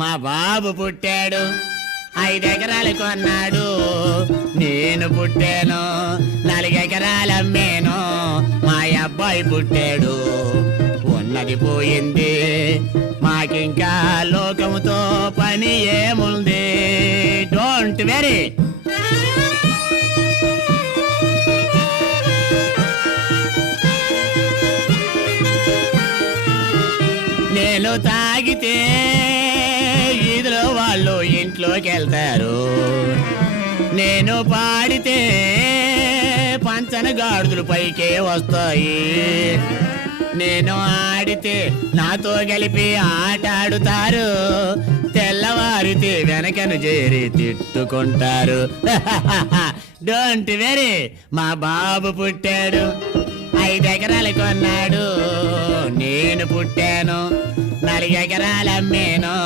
మా బాబు పుట్టాడు, 5 ఎకరాలు కొన్నాడు. నేను పుట్టాను, 4 ఎకరాలు అమ్మేను. మా అబ్బాయి పుట్టాడు, ఉన్నది పోయింది. మాకింకా లోకముతో పని ఏముంది? Don't very. నేను తాగితే ఈదులో వాళ్ళు ఇంట్లోకి వెళ్తారు. నేను పాడితే పంచన గాడుదులు పైకే వస్తాయి. నేను ఆడితే నాతో కలిపి ఆట ఆడుతారు. తెల్లవారితే వెనకను చేరి తిట్టుకుంటారు. Don't worry. మా బాబు పుట్టాడు, 5 ఎకరాలు కొన్నాడు. నేను పుట్టాను, 4 ఎకరాలు అమ్మేను.